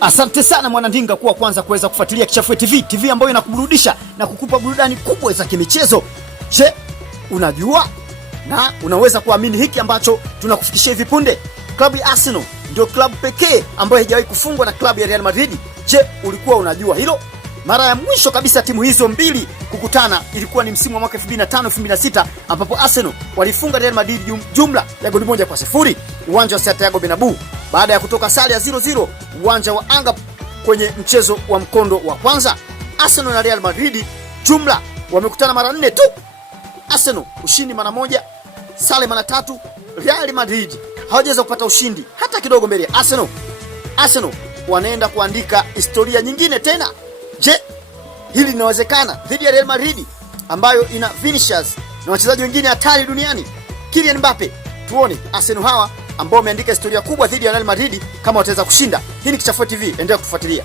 Asante sana Mwanandinga kuwa kwanza kuweza kufuatilia Kichafue TV, TV ambayo inakuburudisha na kukupa burudani kubwa za kimichezo. Je, unajua na unaweza kuamini hiki ambacho tunakufikishia hivi punde? Klabu ya Arsenal ndio klabu pekee ambayo haijawahi kufungwa na klabu ya Real Madrid. Je, ulikuwa unajua hilo? Mara ya mwisho kabisa timu hizo mbili kukutana ilikuwa ni msimu wa mwaka 2005-2006 ambapo Arsenal walifunga Real Madrid jumla ya goli 1-0 uwanja wa Santiago Bernabeu baada ya kutoka sare ya 0-0 uwanja wa Anga kwenye mchezo wa mkondo wa kwanza. Arsenal na Real Madrid jumla wamekutana mara 4 tu. Arsenal ushindi mara 1, sare mara 3. Real Madrid hawajaweza kupata ushindi hata kidogo mbele ya Arsenal. Arsenal wanaenda kuandika historia nyingine tena. Je, hili linawezekana dhidi ya Real Madrid ambayo ina Vinicius na wachezaji wengine hatari duniani, Kylian Mbappe? Tuone Arsenal hawa ambao wameandika historia kubwa dhidi ya Real Madrid kama wataweza kushinda. Hii ni Kichafue TV, endelea kufuatilia.